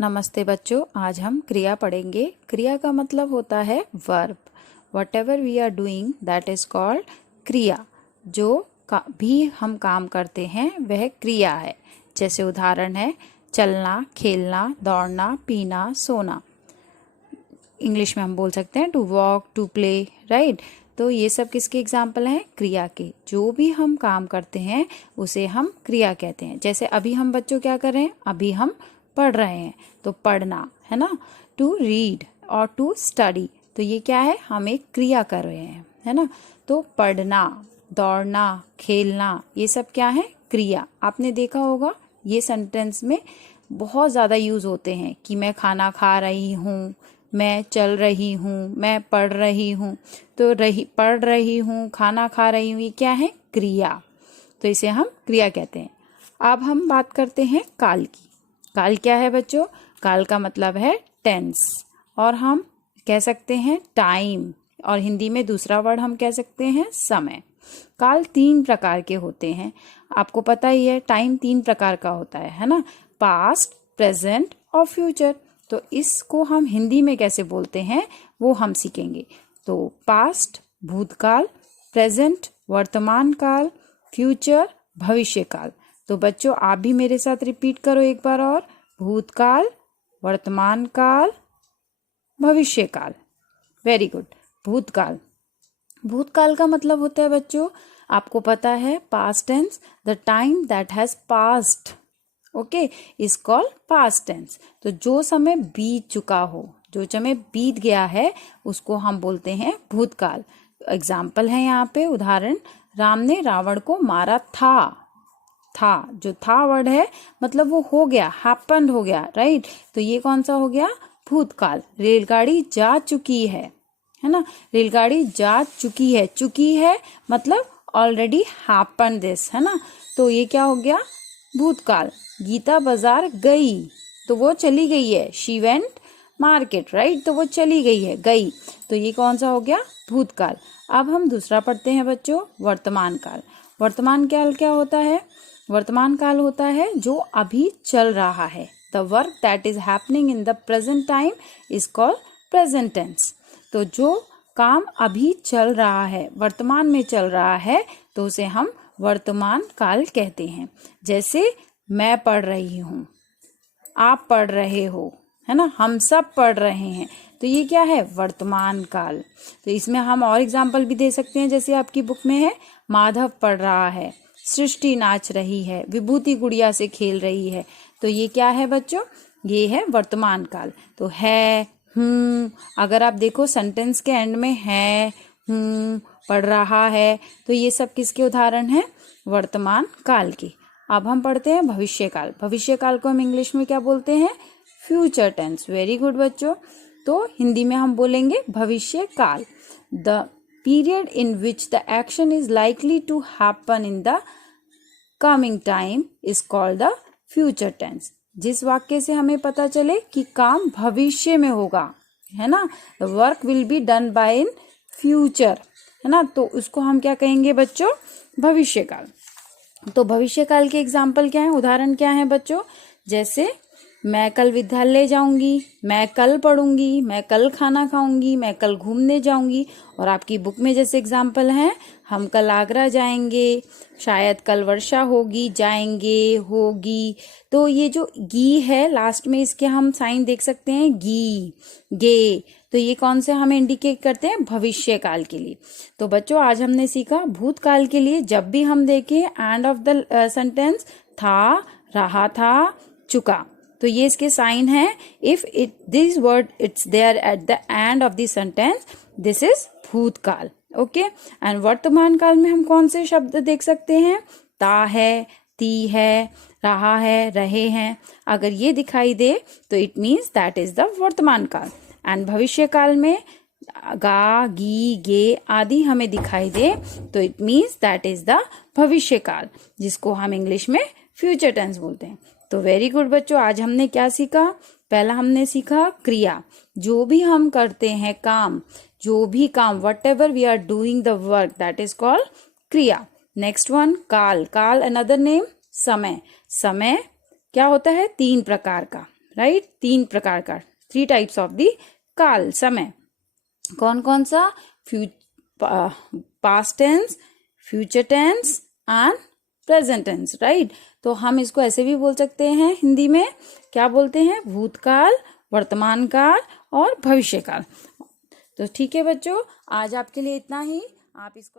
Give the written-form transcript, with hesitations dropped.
नमस्ते बच्चों, आज हम क्रिया पढ़ेंगे। क्रिया का मतलब होता है verb. Whatever we are doing that is called क्रिया। जो भी हम काम करते हैं वह क्रिया है। जैसे उदाहरण है चलना, खेलना, दौड़ना, पीना, सोना। इंग्लिश में हम बोल सकते हैं to walk, to play, right. तो ये सब किसके एग्जाम्पल हैं? क्रिया के। जो भी हम काम करते हैं उसे हम क्रिया कहते हैं। जैसे अभी हम बच्चों क्या कर रहे हैं? अभी हम पढ़ रहे हैं, तो पढ़ना है ना। टू रीड और टू स्टडी, तो ये क्या है? हम एक क्रिया कर रहे हैं, है ना। तो पढ़ना, दौड़ना, खेलना, ये सब क्या है? क्रिया। आपने देखा होगा ये सेंटेंस में बहुत ज़्यादा यूज होते हैं कि मैं खाना खा रही हूँ, मैं चल रही हूँ, मैं पढ़ रही हूँ। तो पढ़ रही हूँ, खाना खा रही हूँ, ये क्या है? क्रिया। तो इसे हम क्रिया कहते हैं। अब हम बात करते हैं काल की। काल क्या है बच्चों? काल का मतलब है टेंस, और हम कह सकते हैं टाइम, और हिंदी में दूसरा वर्ड हम कह सकते हैं समय। काल 3 प्रकार के होते हैं। आपको पता ही है टाइम 3 प्रकार का होता है ना। पास्ट, प्रेजेंट और फ्यूचर। तो इसको हम हिंदी में कैसे बोलते हैं वो हम सीखेंगे। तो पास्ट भूतकाल, प्रेजेंट वर्तमान काल, फ्यूचर भविष्य काल। तो बच्चों आप भी मेरे साथ रिपीट करो एक बार और। भूतकाल, वर्तमान काल, भविष्य काल। Very good. भूतकाल। भूतकाल का मतलब होता है बच्चों, आपको पता है past tense, the time that has past, okay, is called past tense. तो जो समय बीत चुका हो, जो समय बीत गया है, उसको हम बोलते हैं भूतकाल। एग्जाम्पल है यहाँ पे, उदाहरण, राम ने रावण को मारा था। जो था वर्ड है मतलब वो हो गया, हैपेंड हो गया, राइट। तो ये कौन सा हो गया? भूतकाल। रेलगाड़ी जा चुकी है ना। रेलगाड़ी जा चुकी है मतलब ऑलरेडी हैपेंड दिस, है ना। तो ये क्या हो गया? भूतकाल। गीता बाजार गई, तो वो चली गई है। She went market, right. तो वो चली गई है, गई। तो ये कौन सा हो गया? भूतकाल। अब हम दूसरा पढ़ते हैं बच्चों, वर्तमान काल। वर्तमान काल क्या होता है? वर्तमान काल होता है जो अभी चल रहा है। The work that is happening in the present time is called present tense. तो जो काम अभी चल रहा है, वर्तमान में चल रहा है, तो उसे हम वर्तमान काल कहते हैं। जैसे मैं पढ़ रही हूँ, आप पढ़ रहे हो, है ना, हम सब पढ़ रहे हैं। तो ये क्या है? वर्तमान काल। तो इसमें हम और एग्जाम्पल भी दे सकते हैं, जैसे आपकी बुक में है, माधव पढ़ रहा है, सृष्टि नाच रही है, विभूति गुड़िया से खेल रही है। तो ये क्या है बच्चों? ये है वर्तमान काल। तो है, हूँ, अगर आप देखो सेंटेंस के एंड में है, हूँ, पढ़ रहा है, तो ये सब किसके उदाहरण हैं? वर्तमान काल के। अब हम पढ़ते हैं भविष्य काल। भविष्य काल को हम इंग्लिश में क्या बोलते हैं? Future tense. वेरी गुड बच्चों। तो हिंदी में हम बोलेंगे भविष्य काल। The period in which the action is likely to happen in the coming time is called the future tense। जिस वाक्य से हमें पता चले कि काम भविष्य में होगा, है ना, the work will be done by in future, है ना, तो उसको हम क्या कहेंगे बच्चों? भविष्य काल। तो भविष्य काल के एग्जाम्पल क्या है, उदाहरण क्या है बच्चों? जैसे मैं कल विद्यालय जाऊंगी, मैं कल पढ़ूंगी, मैं कल खाना खाऊंगी, मैं कल घूमने जाऊंगी। और आपकी बुक में जैसे एग्जाम्पल हैं, हम कल आगरा जाएंगे, शायद कल वर्षा होगी, जाएंगे, होगी। तो ये जो गी है लास्ट में, इसके हम साइन देख सकते हैं, गी, गे। तो ये कौन से हमें इंडिकेट करते हैं? भविष्य काल के लिए। तो बच्चों आज हमने सीखा भूतकाल के लिए जब भी हम देखें एंड ऑफ द सेंटेंस था, रहा था, चुका, तो ये इसके साइन है। If it this word it's there at the end of the sentence, this is भूतकाल, ओके। एंड वर्तमान काल में हम कौन से शब्द देख सकते हैं? ता है, ती है, रहा है, रहे हैं। अगर ये दिखाई दे तो it means that is the वर्तमान काल। एंड भविष्य काल में गा, गी, गे आदि हमें दिखाई दे तो it means that is the भविष्य काल, जिसको हम इंग्लिश में फ्यूचर टेंस बोलते हैं। तो वेरी गुड बच्चों, आज हमने क्या सीखा? पहला हमने सीखा क्रिया। जो भी हम करते हैं काम, जो भी काम, whatever we are doing the work, that is called क्रिया। नेक्स्ट वन काल। काल अनदर नेम समय। समय क्या होता है? 3 प्रकार का, राइट। 3 प्रकार का, 3 टाइप्स ऑफ दी काल, समय। कौन कौन सा? Past tense, future tense and present tense, right. तो हम इसको ऐसे भी बोल सकते हैं हिंदी में, क्या बोलते हैं? भूतकाल, वर्तमान काल और भविष्य काल। तो ठीक है बच्चों, आज आपके लिए इतना ही। आप इसको